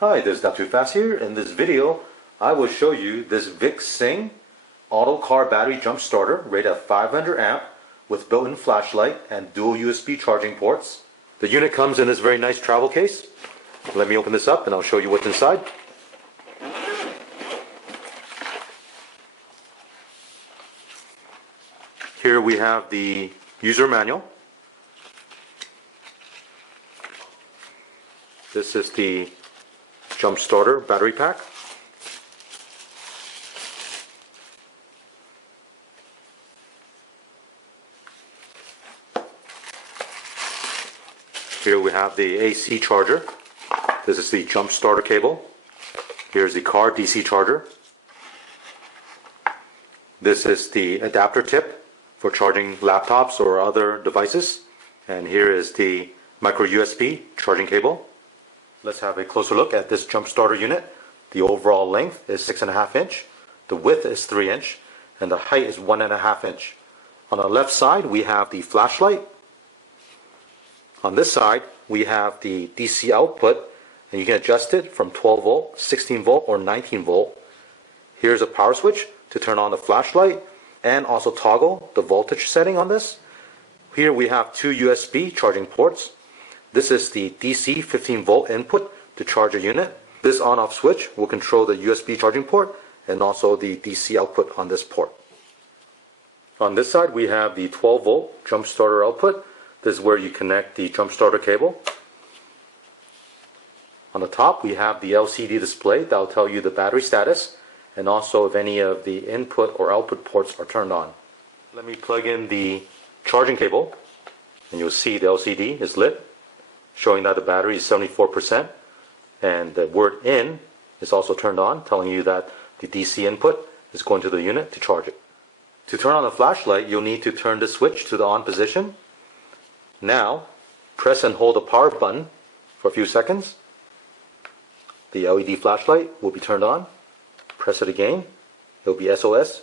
Hi, this is Not Too Fast here. In this video, I will show you this VicTsing auto car battery jump starter rated at 500 amp with built-in flashlight and dual USB charging ports. The unit comes in this very nice travel case. Let me open this up and I'll show you what's inside. Here we have the user manual. This is the jump starter battery pack. Here we have the AC charger. This is the jump starter cable. Here's the car DC charger. This is the adapter tip for charging laptops or other devices. And here is the micro USB charging cable. Let's have a closer look at this jump starter unit. The overall length is 6.5 inch, the width is 3 inch, and the height is 1.5 inch. On the left side we have the flashlight. On this side we have the DC output, and you can adjust it from 12 volt, 16 volt, or 19 volt. Here's a power switch to turn on the flashlight and also toggle the voltage setting on this. Here we have two USB charging ports. This is the DC 15 volt input to charge a unit. This on-off switch will control the USB charging port and also the DC output on this port. On this side we have the 12 volt jump starter output. This is where you connect the jump starter cable. On the top we have the LCD display that will tell you the battery status and also if any of the input or output ports are turned on. Let me plug in the charging cable and you'll see the LCD is lit, showing that the battery is 74%, and the word in is also turned on, telling you that the DC input is going to the unit to charge it. To turn on the flashlight, you'll need to turn the switch to the on position. Now, press and hold the power button for a few seconds. The LED flashlight will be turned on. Press it again, it will be SOS.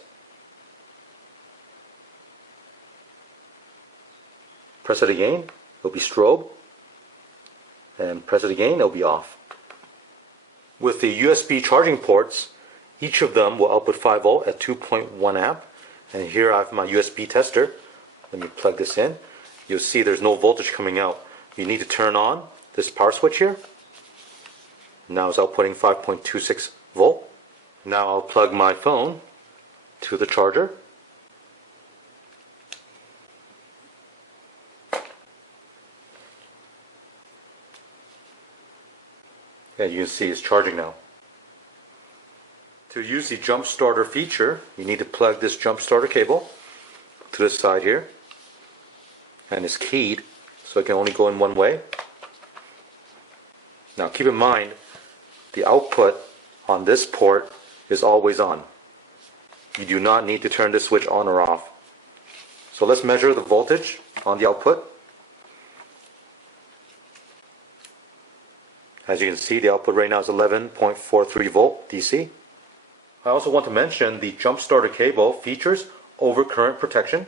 Press it again, it will be strobe. And press it again, it'll be off. With the USB charging ports, each of them will output 5 volt at 2.1 amp. And here I have my USB tester. Let me plug this in. You'll see there's no voltage coming out. You need to turn on this power switch here. Now it's outputting 5.26 volt. Now I'll plug my phone to the charger. And you can see it's charging now. To use the jump starter feature, you need to plug this jump starter cable to this side here, and it's keyed so it can only go in one way. Now keep in mind the output on this port is always on. You do not need to turn this switch on or off. So let's measure the voltage on the output. As you can see, the output right now is 11.43 volt DC. I also want to mention the jump starter cable features overcurrent protection,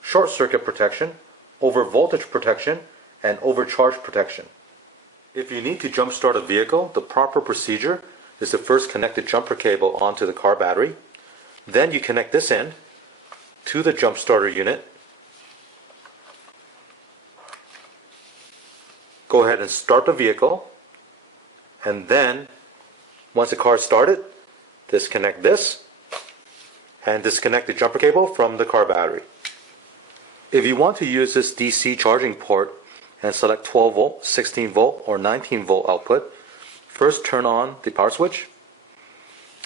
short circuit protection, overvoltage protection, and overcharge protection. If you need to jump start a vehicle, the proper procedure is to first connect the jumper cable onto the car battery. Then you connect this end to the jump starter unit. Go ahead and start the vehicle. And then, once the car is started, disconnect this and disconnect the jumper cable from the car battery. If you want to use this DC charging port and select 12 volt, 16 volt, or 19 volt output, first turn on the power switch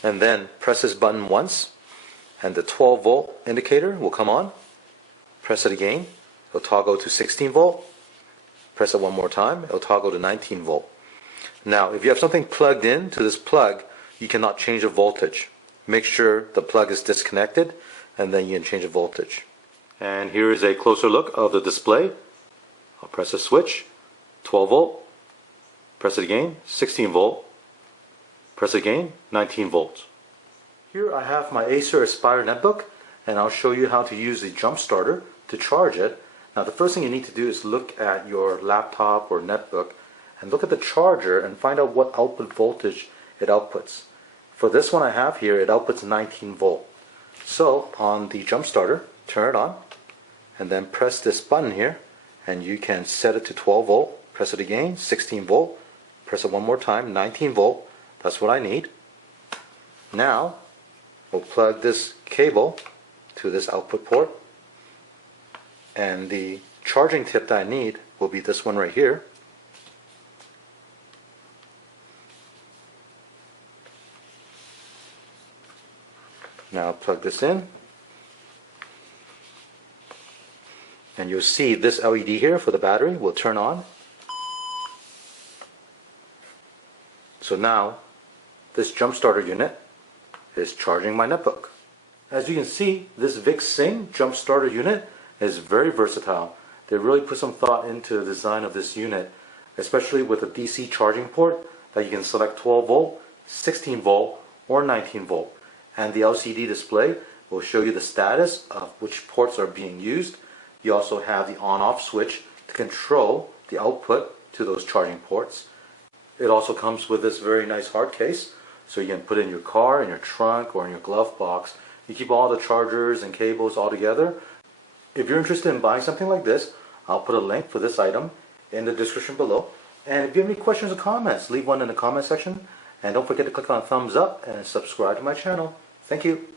and then press this button once and the 12 volt indicator will come on. Press it again, it will toggle to 16 volt. Press it one more time, it will toggle to 19 volt. Now, if you have something plugged in to this plug, you cannot change the voltage. Make sure the plug is disconnected and then you can change the voltage. And here is a closer look of the display. I'll press the switch, 12 volt, press it again, 16 volt, press it again, 19 volts. Here I have my Acer Aspire netbook and I'll show you how to use the jump starter to charge it. Now the first thing you need to do is look at your laptop or netbook and look at the charger and find out what output voltage it outputs. For this one I have here, it outputs 19 volt. So on the jump starter, turn it on and then press this button here, and you can set it to 12 volt. Press it again, 16 volt. Press it one more time, 19 volt. That's what I need. Now we'll plug this cable to this output port, and the charging tip that I need will be this one right here. Now plug this in, and you'll see this LED here for the battery will turn on. So now this jump starter unit is charging my netbook. As you can see, this VicTsing jump starter unit is very versatile. They really put some thought into the design of this unit, especially with a DC charging port that you can select 12 volt, 16 volt, or 19 volt. And the LCD display will show you the status of which ports are being used. You also have the on-off switch to control the output to those charging ports. It also comes with this very nice hard case, so you can put it in your car, in your trunk, or in your glove box. You keep all the chargers and cables all together. If you're interested in buying something like this, I'll put a link for this item in the description below. And if you have any questions or comments, leave one in the comment section. And don't forget to click on thumbs up and subscribe to my channel. Thank you.